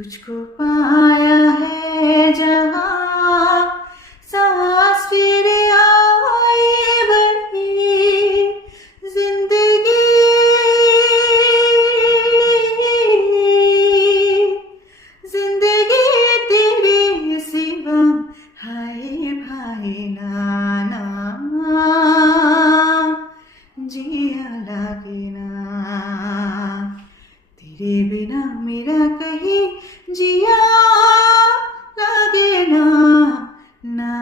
तुझको पाया है जहाँ सांस फिर आई बड़ी जिंदगी जिंदगी तेरे सिवा हाय भाई नाना जिया लागे ना तेरे बिना मेरा कहीं जिया लागे ना ना